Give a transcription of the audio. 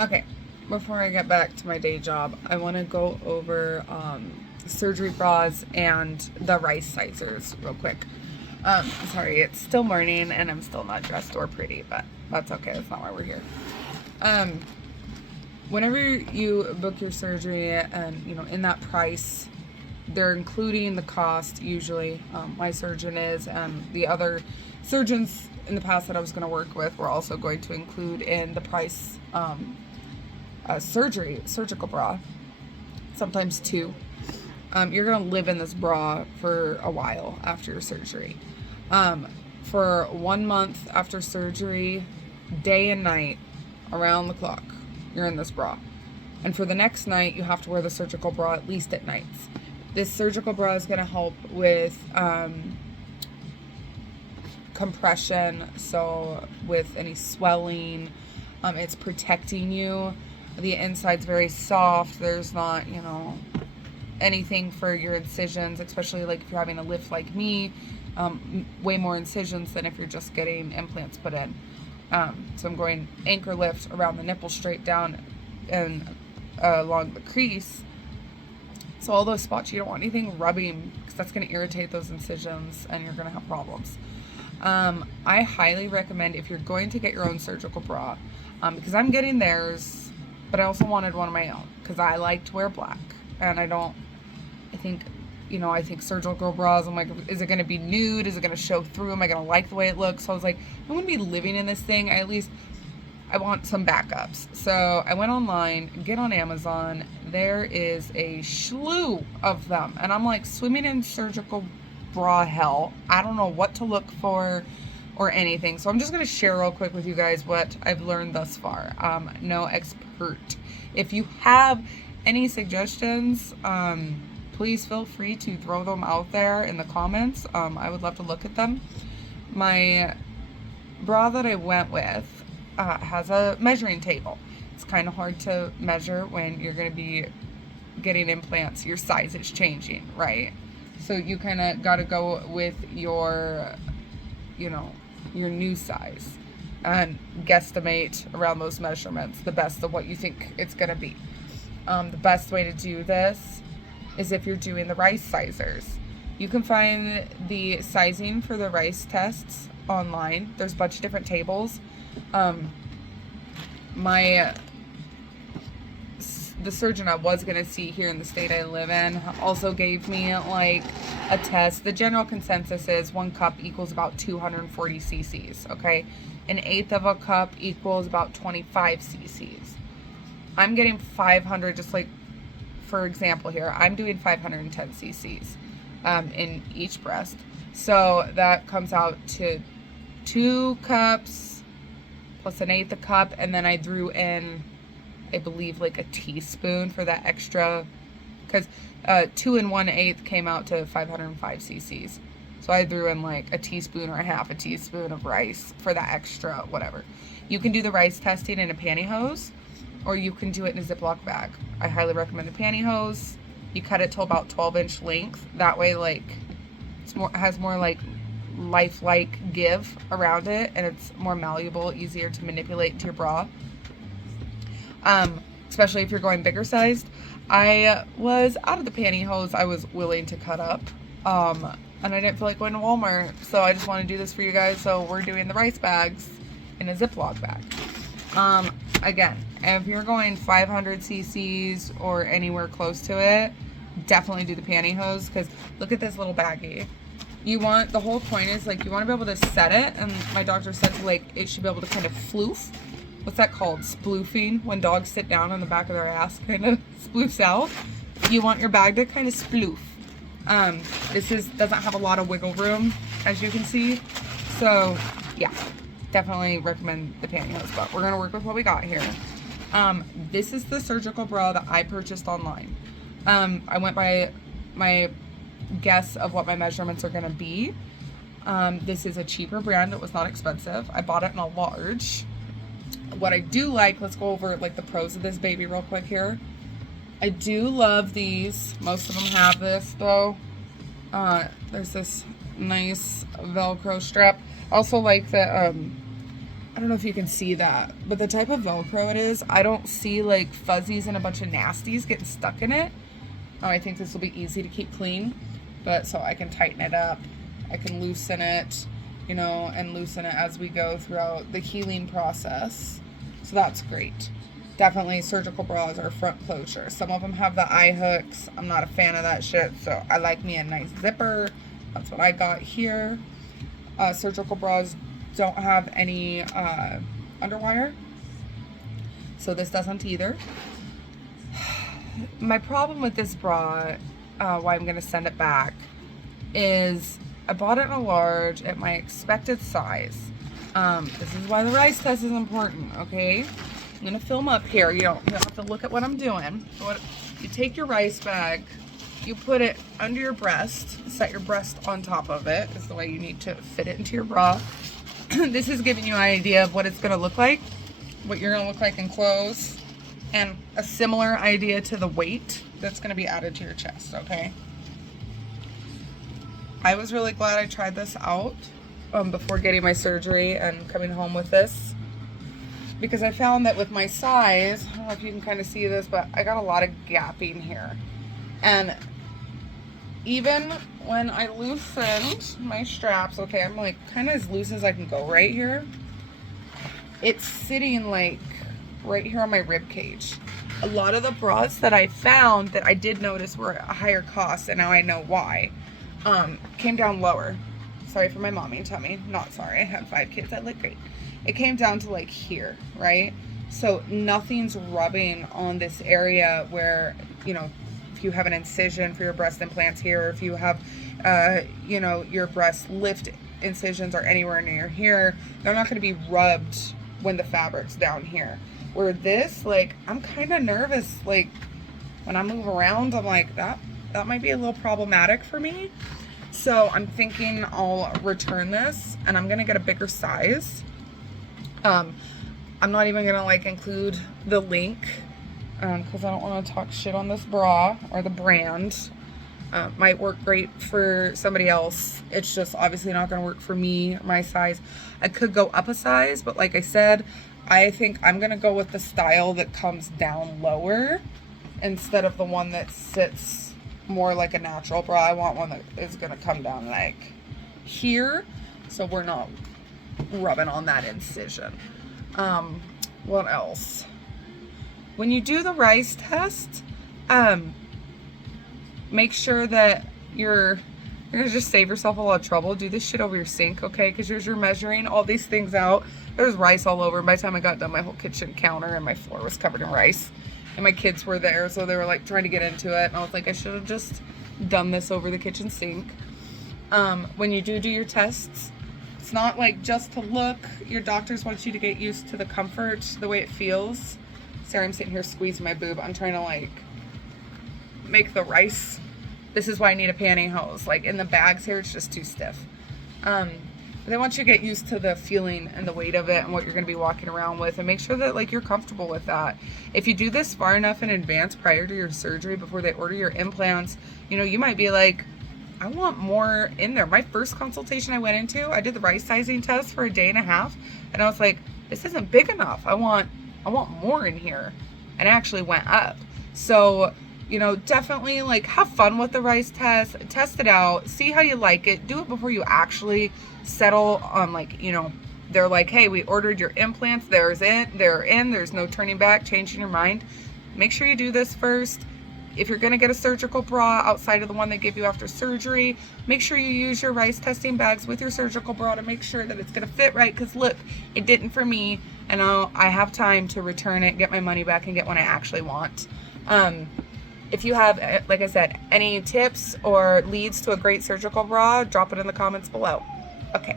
Okay, before I get back to my day job, I want to go over surgery bras and the rice sizers real quick. Sorry, it's still morning and I'm still not dressed or pretty, but that's okay. That's not why we're here. Um, Whenever you book your surgery, and in that price, they're including the cost usually. My surgeon is, and the other surgeons in the past that I was going to work with were also going to include in the price surgical bra, sometimes two. You're going to live in this bra for a while after your surgery. For 1 month after surgery, day and night, around the clock, you're in this bra. And for the next night, you have to wear the surgical bra at least at nights. This surgical bra is going to help with compression, so with any swelling, it's protecting you. The inside's very soft. There's not, anything for your incisions, especially like if you're having a lift like me, way more incisions than if you're just getting implants put in. So I'm going anchor lift around the nipple straight down and along the crease. So all those spots, you don't want anything rubbing because that's going to irritate those incisions and you're going to have problems. I highly recommend if you're going to get your own surgical bra, because I'm getting theirs, but I also wanted one of my own because I like to wear black, and I think surgical bras, I'm like, is it going to be nude? Is it going to show through? Am I going to like the way it looks? So I was like, I'm going to be living in this thing. I want some backups. So I went online, get on Amazon. There is a slew of them. And I'm like swimming in surgical bra hell. I don't know what to look for or anything. So I'm just going to share real quick with you guys what I've learned thus far. No expert. If you have any suggestions, please feel free to throw them out there in the comments. I would love to look at them. My bra that I went with has a measuring table. It's kind of hard to measure when you're going to be getting implants. Your size is changing, right? So you kind of got to go with your new size and guesstimate around those measurements the best of what you think it's going to be. The best way to do this is if you're doing the rice sizers. You can find the sizing for the rice tests online. There's a bunch of different tables. The surgeon I was going to see here in the state I live in also gave me like a test. The general consensus is 1 cup equals about 240 cc's, okay? An eighth of a cup equals about 25 cc's. I'm getting 500, just like, for example here, I'm doing 510 cc's in each breast. So that comes out to 2 cups plus an eighth a cup, and then I threw in, I believe, like a teaspoon for that extra, because 2 1/8 came out to 505 cc's. So I threw in like a teaspoon or a half a teaspoon of rice for that extra whatever. You can do the rice testing in a pantyhose, or you can do it in a Ziploc bag. I highly recommend the pantyhose. You cut it to about 12-inch length. That way, like, has more like lifelike give around it, and it's more malleable, easier to manipulate into your bra. Especially if you're going bigger sized. I was out of the pantyhose I was willing to cut up, and I didn't feel like going to Walmart, so I just want to do this for you guys. So we're doing the rice bags in a Ziploc bag. Again, if you're going 500 cc's or anywhere close to it, definitely do the pantyhose, because look at this little baggie. The whole point is, like, you want to be able to set it, and my doctor said, like, it should be able to kind of floof. What's that called? Sploofing. When dogs sit down on the back of their ass, kind of sploofs out. You want your bag to kind of sploof. This doesn't have a lot of wiggle room, as you can see. So, yeah, definitely recommend the pantyhose, but we're going to work with what we got here. This is the surgical bra that I purchased online. I went by my guess of what my measurements are going to be. This is a cheaper brand. It was not expensive. I bought it in a large. What I do like, let's go over like the pros of this baby real quick here. I do love these. Most of them have this though. There's this nice Velcro strap. I also like that, I I don't know if you can see that, but the type of Velcro it is, I don't see like fuzzies and a bunch of nasties getting stuck in it. I think this will be easy to keep clean, but so I can tighten it up, I can loosen it, you know, and loosen it as we go throughout the healing process. So that's great. Definitely surgical bras are front closure. Some of them have the eye hooks. I'm not a fan of that shit, so I like me a nice zipper. That's what I got here. Surgical bras don't have any underwire, so this doesn't either. My problem with this bra, why I'm going to send it back, is I bought it in a large at my expected size. This is why the Rice test is important, okay? I'm going to film up here. You don't have to look at what I'm doing. You take your Rice bag, you put it under your breast, set your breast on top of it, is the way you need to fit it into your bra. This is giving you an idea of what it's going to look like, what you're going to look like in clothes, and a similar idea to the weight that's going to be added to your chest, okay? I was really glad I tried this out before getting my surgery and coming home with this, because I found that with my size, I don't know if you can kind of see this, but I got a lot of gapping here. And even when I loosened my straps, okay, I'm like kind of as loose as I can go right here. It's sitting like right here on my rib cage. A lot of the bras that I found that I did notice were a higher cost, and now I know why, came down lower. Sorry for my mommy and tummy. Not sorry. I have 5 kids. I look great. It came down to like here, right? So nothing's rubbing on this area where, you know, if you have an incision for your breast implants here, or if you have, you know, your breast lift incisions are anywhere near here, they're not going to be rubbed when the fabric's down here. Where this, like, I'm kind of nervous, like, when I move around, I'm like, that might be a little problematic for me. So I'm thinking I'll return this, and I'm going to get a bigger size. I'm not even going to, like, include the link, because I don't want to talk shit on this bra or the brand. Might work great for somebody else. It's just obviously not going to work for me, my size. I could go up a size, but like I said, I think I'm going to go with the style that comes down lower instead of the one that sits more like a natural bra. I want one that is going to come down like here, so we're not rubbing on that incision. What else? When you do the Rice test, make sure that you're gonna just save yourself a lot of trouble. Do this shit over your sink, okay? Because you're measuring all these things out. There's rice all over. By the time I got done, my whole kitchen counter and my floor was covered in rice. And my kids were there, so they were like trying to get into it. And I was like, I should have just done this over the kitchen sink. When you do your tests, it's not like just to look. Your doctors want you to get used to the comfort, the way it feels. Sorry, I'm sitting here squeezing my boob. I'm trying to like make the rice. This is why I need a pantyhose. Like in the bags here, it's just too stiff. They want you to get used to the feeling and the weight of it and what you're going to be walking around with, and make sure that like you're comfortable with that. If you do this far enough in advance prior to your surgery, before they order your implants, you know, you might be like, I want more in there. My first consultation I went into, I did the Rice sizing test for a day and a half, and I was like, this isn't big enough. I want more in here. And it actually went up. So, you know, definitely like have fun with the Rice test, test it out, see how you like it. Do it before you actually settle on, like, you know, they're like, hey, we ordered your implants, they're in, there's no turning back, changing your mind. Make sure you do this first. If you're going to get a surgical bra outside of the one they give you after surgery, make sure you use your Rice testing bags with your surgical bra to make sure that it's going to fit right, because look, it didn't for me, and I have time to return it, get my money back, and get one I actually want. If you have, like I said, any tips or leads to a great surgical bra, drop it in the comments below. Okay.